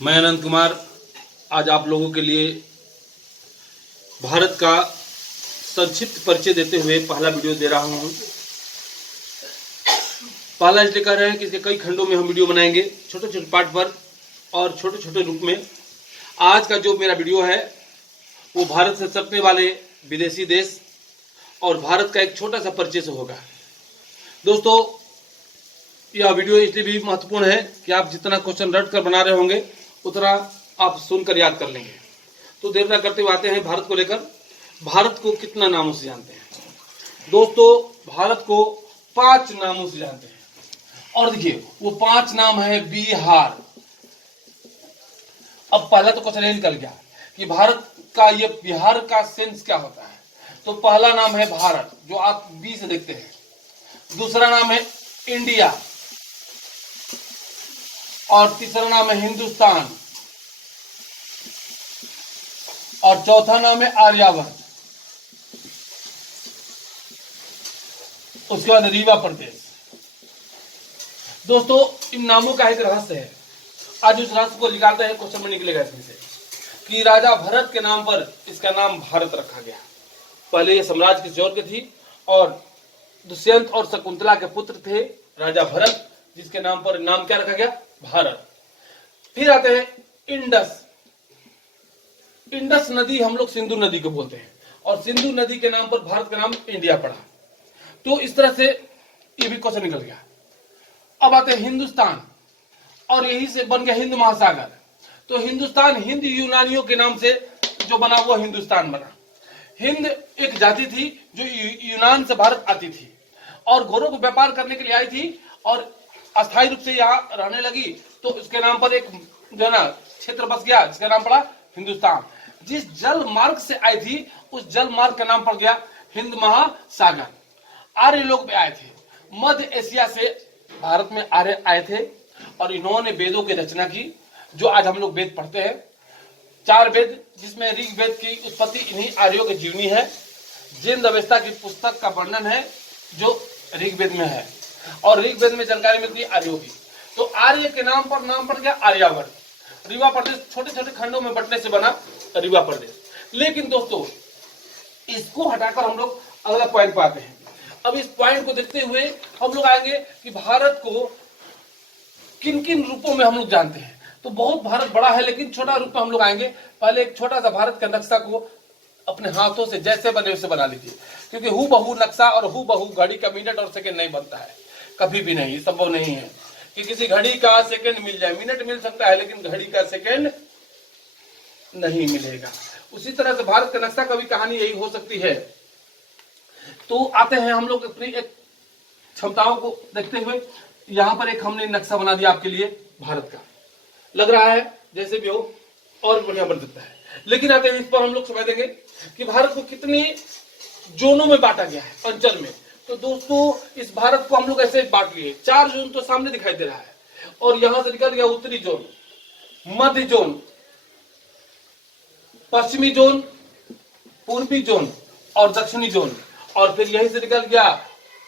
मैं अनंत कुमार आज आप लोगों के लिए भारत का संक्षिप्त परिचय देते हुए पहला वीडियो दे रहा हूं। पहला इसलिए कह रहे हैं कि इसके कई खंडों में हम वीडियो बनाएंगे, छोटे छोटे पार्ट पर और छोटे छोटे रूप में। आज का जो मेरा वीडियो है वो भारत से सटने वाले विदेशी देश और भारत का एक छोटा सा परिचय से होगा। दोस्तों, यह वीडियो इसलिए भी महत्वपूर्ण है कि आप जितना क्वेश्चन रट कर बना रहे होंगे उतना आप सुनकर याद कर लेंगे। तो देर न करते हुए आते हैं भारत को लेकर। भारत को कितना नामों से जानते हैं? दोस्तों, भारत को 5 नामों से जानते हैं और देखिए वो 5 नाम है बिहार। अब पहला तो क्वेश्चन निकल गया कि भारत का ये बिहार का सेंस क्या होता है। तो पहला नाम है भारत, जो आप बी से देखते हैं। दूसरा नाम है इंडिया और तीसरा नाम है हिंदुस्तान और चौथा नाम है आर्यावर्त। उसके बाद रीवा प्रदेश। दोस्तों, इन नामों का एक रहस्य है। आज उस रहस्य को निकालते हैं, क्वेश्चन में निकलेगा इसमें से कि राजा भरत के नाम पर इसका नाम भारत रखा गया। पहले ये साम्राज्य किसी और के थी और दुष्यंत और शकुंतला के पुत्र थे राजा भरत, जिसके नाम पर नाम क्या रखा गया? भारत। फिर आते हैं इंडस। इंडस नदी हम लोग सिंधु नदी को बोलते हैं और सिंधु नदी के नाम पर भारत का नाम इंडिया पड़ा। तो इस तरह से ये भी क्वेश्चन निकल गया। अब आते हैं हिंदुस्तान और यही से बन गया हिंद महासागर। तो हिंदुस्तान हिंद यूनानियों के नाम से जो बना वो हिंदुस्तान बना। हिंद एक जाति थी जो यूनान से भारत आती थी और घोड़ों को व्यापार करने के लिए आई थी और अस्थायी रूप से यहाँ रहने लगी। तो उसके नाम पर एक जो है ना क्षेत्र बस गया जिसका नाम पड़ा हिंदुस्तान। जिस जल मार्ग से आई थी उस जल मार्ग का नाम पड़ गया हिंद महासागर। आर्य लोग भी आए थे, मध्य एशिया से भारत में आर्य आए थे और इन्होंने वेदों की रचना की, जो आज हम लोग वेद पढ़ते हैं। 4 वेद, जिसमें ऋग्वेद की उत्पत्ति इन्हीं आर्यों की जीवनी है। जिंद अवस्था की पुस्तक का वर्णन है जो ऋग्वेद में है और ऋग्वेद में जानकारी मिलती है आर्यों की। तो आर्य के नाम पड़ गया आर्यावर्त। रीवा प्रदेश छोटे छोटे खंडों में बंटने से बना रीवा प्रदेश। लेकिन दोस्तों, इसको हटाकर हम लोग अगला पॉइंट पर आते हैं। अब इस पॉइंट को देखते हुए हम लोग आएंगे कि भारत को किन किन रूपों में हम लोग जानते हैं। तो बहुत भारत बड़ा है, लेकिन छोटा रूप में हम लोग आएंगे। पहले एक छोटा सा भारत का नक्शा को अपने हाथों से जैसे बने वैसे बना लीजिए, क्योंकि हु बहू नक्शा और हु बहू घड़ी का मिनट और सेकंड नहीं बनता है, कभी भी नहीं, संभव नहीं है कि किसी घड़ी का सेकंड मिल जाए। मिनट मिल सकता है लेकिन घड़ी का सेकंड नहीं मिलेगा। उसी तरह से भारत का नक्शा का भी कहानी यही हो सकती है। तो आते हैं हम लोग अपनी एक क्षमताओं को देखते हुए। यहां पर एक हमने नक्शा बना दिया आपके लिए भारत का। लग रहा है जैसे भी हो और बढ़िया बन सकता है। लेकिन आते हैं इस पर हम लोग समझ देंगे कि भारत को कितनी जोनों में बांटा गया है, अंचल में। तो दोस्तों, इस भारत को हम लोग ऐसे बांट लिए। 4 जोन तो सामने दिखाई दे रहा है और यहां से निकल गया उत्तरी जोन, मध्य जोन, पश्चिमी जोन, पूर्वी जोन और दक्षिणी जोन, और फिर यहीं से निकल गया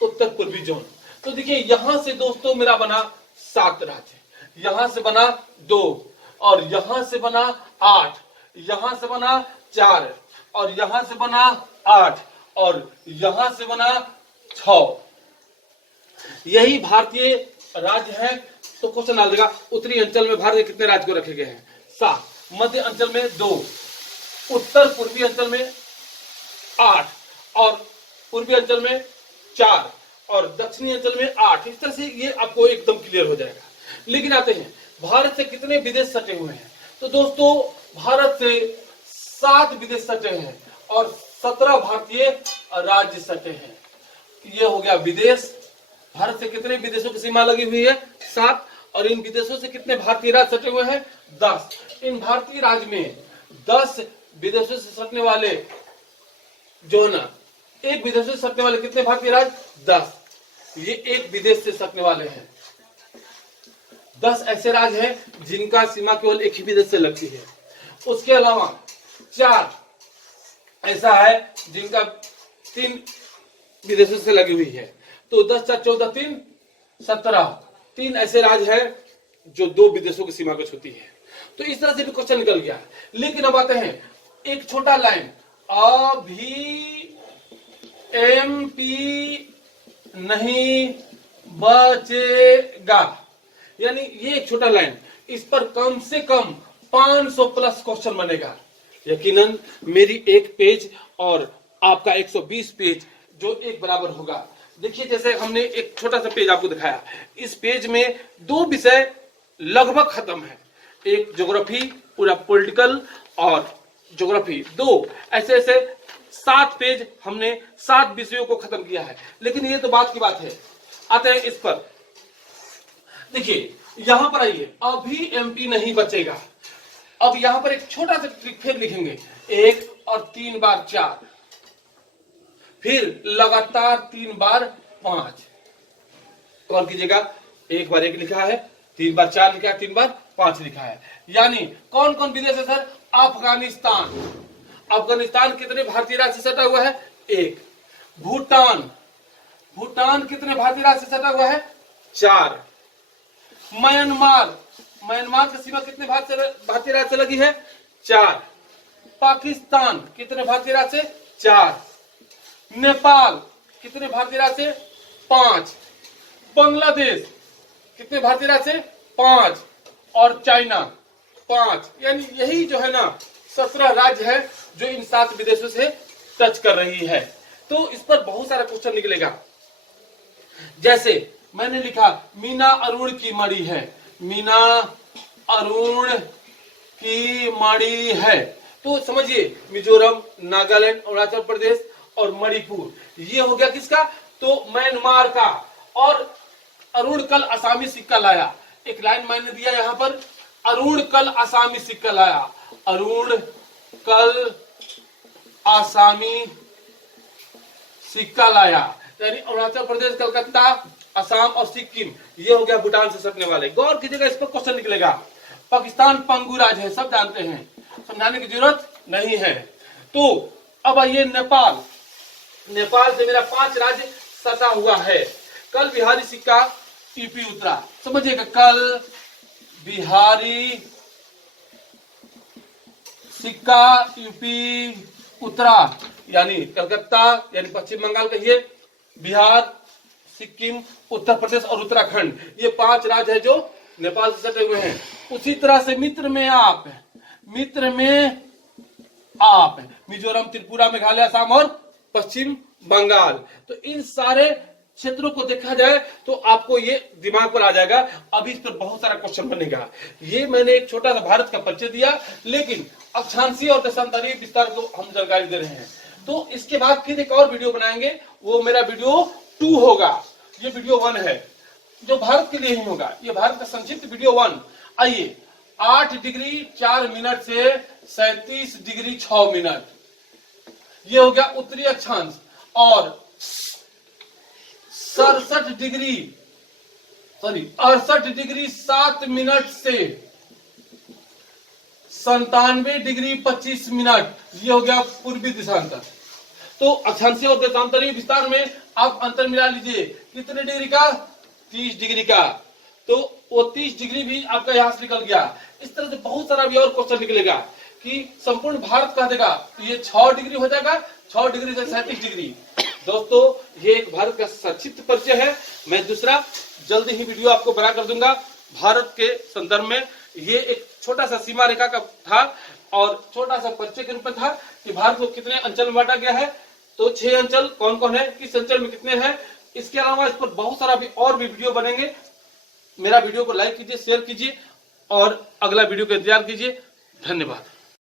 उत्तर पूर्वी जोन। तो देखिए यहां से दोस्तों मेरा बना 7 राज्य, यहां से बना 2 और यहां से बना 8, यहां से बना 4 और यहां से बना 8 और यहां से बना 6। यही भारतीय राज्य है। तो क्वेश्चन आ जाएगा, उत्तरी अंचल में भारत के कितने राज्य को रखे गए हैं? 7, मध्य अंचल में 2, उत्तर पूर्वी अंचल में 8 और पूर्वी अंचल में 4 और दक्षिणी अंचल में 8। इस तरह से ये आपको एकदम क्लियर हो जाएगा। लेकिन आते हैं भारत से कितने विदेश सटे हुए हैं। तो दोस्तों, भारत से 7 विदेश सटे हैं और 17 भारतीय राज्य सटे हैं। ये हो गया विदेश। भारत से कितने विदेशों की सीमा लगी हुई है? 7। और इन विदेशों से कितने भारतीय राज्य सटे हुए हैं? 10। इन भारतीय राज्य में 10 विदेशों से सटने वाले जो है ना, एक विदेश से सटने वाले कितने भारतीय राज्य? 10। ये एक विदेश से सटने वाले हैं। 10 ऐसे राज्य हैं जिनका सीमा केवल एक ही विदेश से लगती है। उसके अलावा 4 ऐसा है जिनका 3 विदेशों से लगी हुई है। तो 10 4 14 3 17 3 ऐसे राज्य हैं जो 2 विदेशों की सीमा को छूती है। तो इस तरह से भी क्वेश्चन निकल गया। लेकिन अब आते हैं एक छोटा लाइन, अभी एमपी नहीं बचेगा, यानी ये एक छोटा लाइन, इस पर कम से कम 500 प्लस क्वेश्चन बनेगा। यकीनन मेरी एक पेज और आपका 120 पेज जो एक बराबर होगा। देखिए जैसे हमने एक छोटा सा पेज आपको दिखाया, इस पेज में 2 विषय लगभग खत्म है, एक ज्योग्राफी पूरा पॉलिटिकल और ज्योग्राफी 2, ऐसे ऐसे 7 पेज हमने 7 विषयों को खत्म किया है। लेकिन ये तो बात की बात है। आते हैं इस पर, देखिए यहां पर आइए, अभी एमपी नहीं बचेगा। अब यहां पर एक छोटा सा ट्रिक फिर लिखेंगे, 1 और 3 बार 4, फिर लगातार 3 बार 5। कौन कीजिएगा, 1 बार 1 लिखा है, 3 बार 4 लिखा है, 3 बार 5 लिखा है। यानी कौन कौन विदेश है सर, अफगानिस्तान। अफगानिस्तान कितने भारतीय राज्य से सटा हुआ है, 1। भूटान, भूटान कितने भारतीय राज्य से सटा हुआ है, 4। म्यांमार, म्यांमार की सीमा कितने भारतीय राज्य से लगी है, 4। पाकिस्तान कितने भारतीय राज्य से, 4। नेपाल कितने भारतीय राज्य से, 5। बांग्लादेश कितने भारतीय राज्य से, 5। और चाइना 5। यानी यही जो है ना 17 राज्य है जो इन 7 विदेशों से टच कर रही है। तो इस पर बहुत सारा क्वेश्चन निकलेगा। जैसे मैंने लिखा मीना अरुण की मणि है, मीना अरुण की मणि है, तो समझिए मिजोरम, नागालैंड, अरुणाचल प्रदेश और मणिपुर, ये हो गया किसका, तो म्यांमार का। और अरुण कल आसामी सिक्का लाया, एक लाइन मैंने दिया यहां पर, अरुण कल आसामी सिक्का लाया, अरुण कल आसामी सिक्का लाया, यानी अरुणाचल प्रदेश, कलकत्ता, असम और सिक्किम, ये हो गया भूटान से सटने वाले। गौर कीजिएगा, इस पर क्वेश्चन निकलेगा। पाकिस्तान पंगु राज्य है, सब जानते हैं, समझाने की जरूरत नहीं है। तो अब आइए नेपाल, नेपाल से मेरा 5 राज्य सटा हुआ है। कल बिहारी सिक्का यूपी उतरा, समझिएगा, कल बिहारी सिक्का यूपी उतरा, यानी कलकत्ता यानी पश्चिम बंगाल कहिए, बिहार, सिक्किम, उत्तर प्रदेश और उत्तराखंड, ये 5 राज्य है जो नेपाल से सटे हुए हैं। उसी तरह से मित्र में आप, मित्र में आप, मिजोरम, त्रिपुरा, मेघालय, असम और पश्चिम बंगाल, तो इन सारे क्षेत्रों को देखा जाए तो आपको ये दिमाग पर आ जाएगा। अभी इस पर बहुत सारा क्वेश्चन बनेगा। ये मैंने एक छोटा सा भारत का परिचय दिया, लेकिन अक्षांशीय और देशांतरीय विस्तार को हम जानकारी दे रहे हैं। तो इसके बाद फिर एक और वीडियो बनाएंगे, वो मेरा वीडियो 2 होगा। ये वीडियो 1 है जो भारत के लिए ही होगा, ये भारत का संक्षिप्त वीडियो 1। आइए, 8 डिग्री 4 मिनट से 37 डिग्री 6 मिनट, ये हो गया उत्तरी अक्षांश, और 68 डिग्री 7 मिनट से 97 डिग्री 25 मिनट, ये हो गया पूर्वी दिशांतर। तो अक्षांशीय और देशांतरीय विस्तार में आप अंतर मिला लीजिए, कितने डिग्री का, 30 डिग्री का, तो वो 30 डिग्री भी आपका यहां से निकल गया। इस तरह से बहुत सारा भी और क्वेश्चन निकलेगा कि संपूर्ण भारत कह देगा, तो ये 6 डिग्री हो जाएगा, 6 डिग्री से 37 डिग्री। दोस्तों, ये एक भारत का संक्षिप्त परिचय है। मैं दूसरा जल्दी ही वीडियो आपको बना कर दूंगा भारत के संदर्भ में। ये एक छोटा सा सीमा रेखा का था और छोटा सा परिचय के रूप में था कि भारत को कितने अंचल में बांटा गया है, तो 6 अंचल कौन कौन है, किस अंचल में कितने हैं। इसके अलावा इस पर बहुत सारा भी और भी वीडियो बनेंगे। मेरा वीडियो को लाइक कीजिए, शेयर कीजिए और अगला वीडियो का इंतजार कीजिए। धन्यवाद।